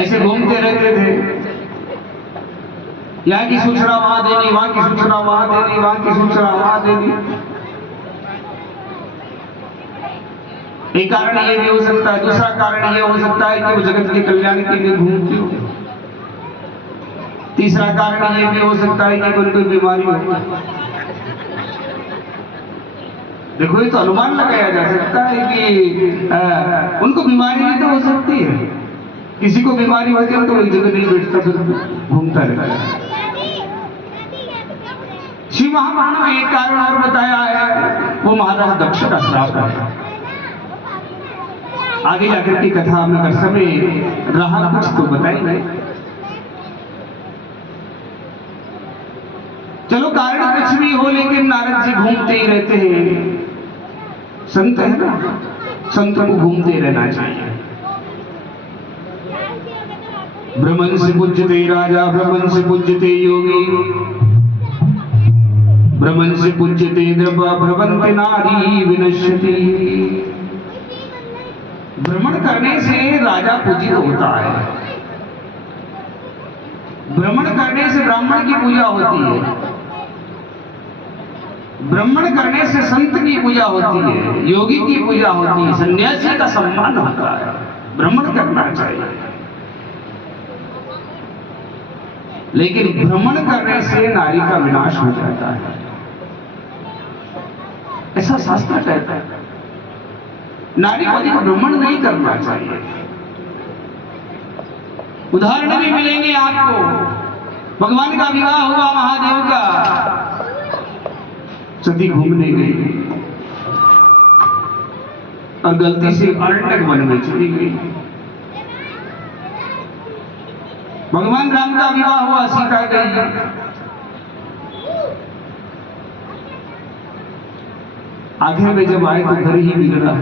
ऐसे घूमते रहते थे, यहाँ की सूचना वहां देनी, वहां की सूचना वहां देनी, वहां की सूचना वहां देनी। एक कारण ये भी हो सकता है, दूसरा कारण ये हो सकता है कि वो जगत के कल्याण के लिए घूमती हो। तीसरा कारण ये भी हो सकता है कि कोई बीमारी हो। देखो, ये तो अनुमान लगाया जा सकता है कि उनको बीमारी भी तो हो सकती है। किसी को बीमारी होती है तो एक जगह नहीं बैठता, फिर घूमता रहता है। शिव महापुराण में एक कारण और बताया है, वो महाराज दक्ष का श्राप है। आगे जाकर की कथा में अगर समय रहा कुछ तो बताएंगे। चलो, कारण कुछ भी हो, लेकिन नारद जी घूमते ही रहते हैं। संत है ना, संत को घूमते रहना चाहिए। ब्रह्मन से पूज्यते राजा, ब्रह्मन से पूज्यते योगी, ब्रह्मन से पूज्यते द्रवा, भ्रमन्ति नारी विनश्यति। भ्रमण करने से राजा पूजित होता है, भ्रमण करने से ब्राह्मण की पूजा होती है, भ्रमण करने से संत की पूजा होती है, योगी की पूजा होती है, सन्यासी का सम्मान होता है। भ्रमण करना चाहिए, लेकिन भ्रमण करने से नारी का विनाश हो जाता है, ऐसा शास्त्र कहता है। नारी को अधिक भ्रमण नहीं करना चाहिए। उदाहरण भी मिलेंगे आपको। भगवान का विवाह हुआ महादेव का, सती घूमने गई और गलती से अरण्यक वन में चली गई। भगवान राम का विवाह हुआ, सीता गई। आखिर में जब आए तो घर ही बिगड़ा।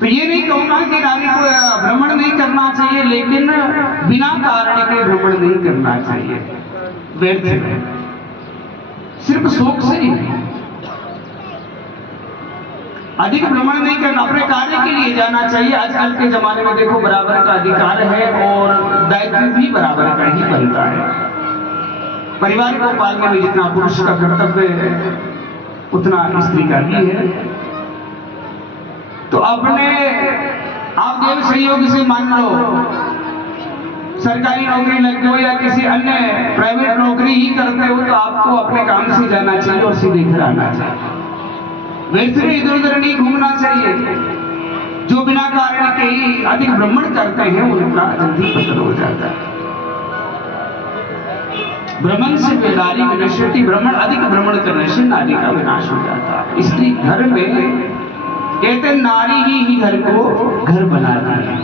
तो ये नहीं कहूंगा कि नारी को भ्रमण नहीं करना चाहिए, लेकिन बिना कारण के भ्रमण नहीं करना चाहिए, व्यर्थ में, सिर्फ शौक से ही नहीं। अधिक भ्रमण नहीं करना, अपने कार्य के लिए जाना चाहिए। आजकल के जमाने में देखो, बराबर का अधिकार है और दायित्व भी बराबर का ही बनता है। परिवार को पालने में जितना पुरुष का कर्तव्य है, उतना स्त्री का भी है। तो अपने आप देव सहयोग से मान लो, सरकारी नौकरी लग गई या किसी अन्य प्राइवेट नौकरी ही करते हो, तो आपको अपने काम से जाना चाहिए और सीधे घर आना चाहिए। वैसे इधर उधर नहीं घूमना चाहिए। जो बिना कारण के ही अधिक भ्रमण करते हैं, उनका जल्दी पतन हो जाता है। भ्रमण से नारी विनश्यति, भ्रमण, अधिक भ्रमण करने से नारी का विनाश हो जाता है। इसलिए घर में कहते नारी ही घर को घर बनाती है।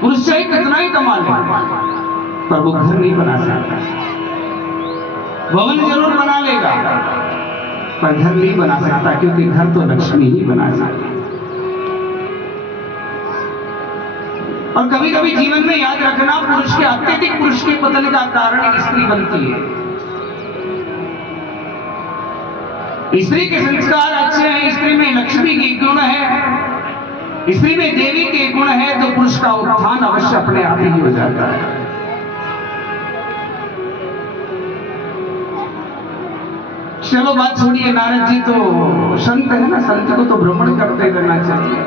पुरुष चाहे कितना ही कमा ले, पर वो घर नहीं बना सकता। भवन जरूर बना लेगा, पर घर नहीं बना सकता, क्योंकि घर तो लक्ष्मी ही बना सकती है। और कभी कभी जीवन में याद रखना, पुरुष के अत्यधिक पुरुष के पतन का कारण स्त्री बनती है। स्त्री के संस्कार अच्छे हैं, स्त्री में लक्ष्मी के गुण है, स्त्री में देवी के गुण है, तो पुरुष का उत्थान अवश्य अपने आप ही हो जाता है। चलो बात छोड़िए, नारद जी तो संत है ना, संत को तो भ्रमण करते रहना चाहिए।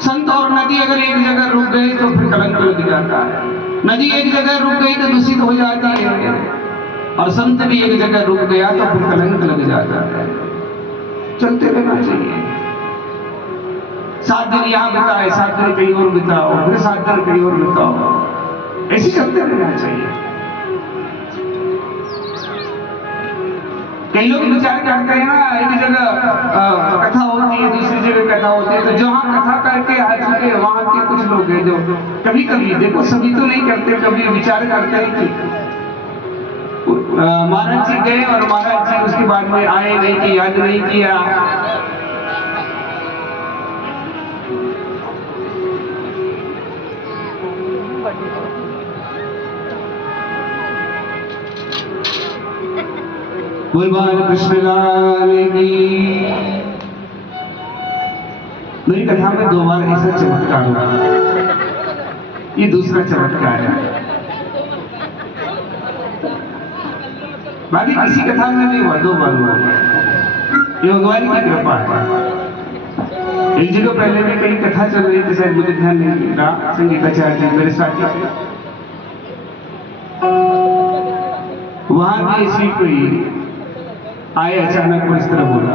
संत और नदी अगर एक जगह रुक गए तो फिर कलंक लग जाता है। नदी एक जगह रुक गई तो दूषित हो जाती है, और संत भी एक जगह रुक गया तो फिर कलंक लग जाता है। चलते रहना चाहिए। 7 दिन यहाँ बिताए, 7 दिन कहीं और बिताओ, फिर 7 दिन कहीं और बिताओ, ऐसे चलते रहना चाहिए। कई लोग विचार करते हैं ना, एक जगह कथा होती है, दूसरी जगह कथा होती है, तो जहाँ कथा करके आ चुके वहां के कुछ लोग हैं जो कभी कभी, देखो सभी तो नहीं करते, कभी विचार करते हैं कि महाराज जी गए और महाराज जी उसके बाद में आए नहीं, कि याद नहीं किया। भगवान कृष्ण लाल की। मेरी कथा में 2 बार ऐसा चमत्कार हुआ, ये दूसरा चमत्कार है। बाकी किसी कथा में नहीं हुआ, 2 बार हुआ, ये भगवान की कृपा है। एक जगह पहले भी कहीं कथा चल रही थी, शायद मुझे ध्यान नहीं रहा, संगीताचार्य जी मेरे साथ, वहां भी ऐसी कोई आए अचानक वो इस तरह बोला।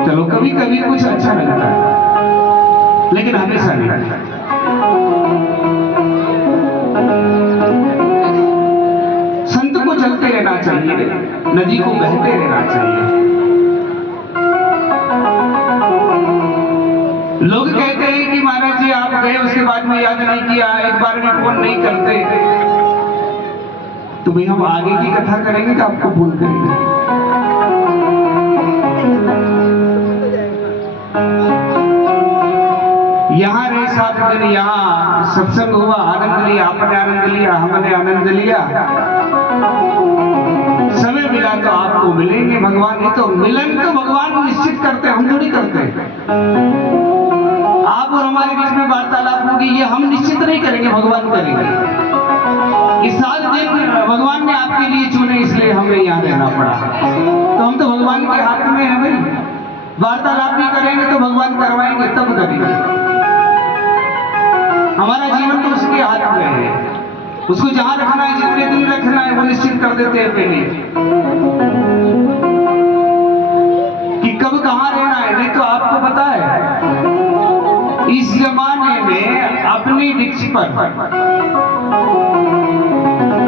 चलो कभी कभी कुछ अच्छा लगता है, लेकिन हमेशा नहीं। संत को चलते रहना चाहिए, नदी को बहते रहना चाहिए। लोग कहते हैं कि महाराज जी आप गए उसके बाद में याद नहीं किया, एक बार भी फोन नहीं करते, तो भाई हम आगे की कथा करेंगे कि आपको फोन करेंगे? यहाँ रहे 7 दिन, यहाँ सत्संग हुआ, आनंद लिया, आपने आनंद लिया, हमने आनंद लिया, समय मिला तो आपको मिलेंगे भगवान। नहीं तो मिलन तो भगवान निश्चित करते, हम थोड़ी करते। आप और हमारे बीच में वार्तालाप होगी, ये हम निश्चित नहीं करेंगे, भगवान करेंगे। इस 7 दिन भगवान ने आपके लिए चुने, इसलिए हमें यहाँ रहना पड़ा। तो हम तो भगवान के हाथ में है भाई। वार्तालाप भी करेंगे तो भगवान करवाएंगे, तब करेंगे। हमारा जीवन तो उसके हाथ में है, उसको जहां रखना है, जितने दिन रखना है, वो निश्चित कर देते हैं पहले कि कब कहां रहना है। नहीं तो आपको पता है इस जमाने में अपनी डिक्स पर,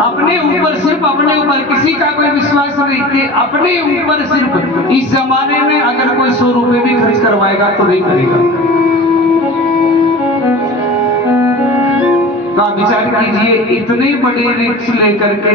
अपने ऊपर, सिर्फ अपने ऊपर, किसी का कोई विश्वास नहीं कि अपने ऊपर सिर्फ इस जमाने में अगर कोई 100 रुपए भी खर्च करवाएगा तो नहीं करेगा। तो आप विचार कीजिए, इतने बड़े रिस्क लेकर के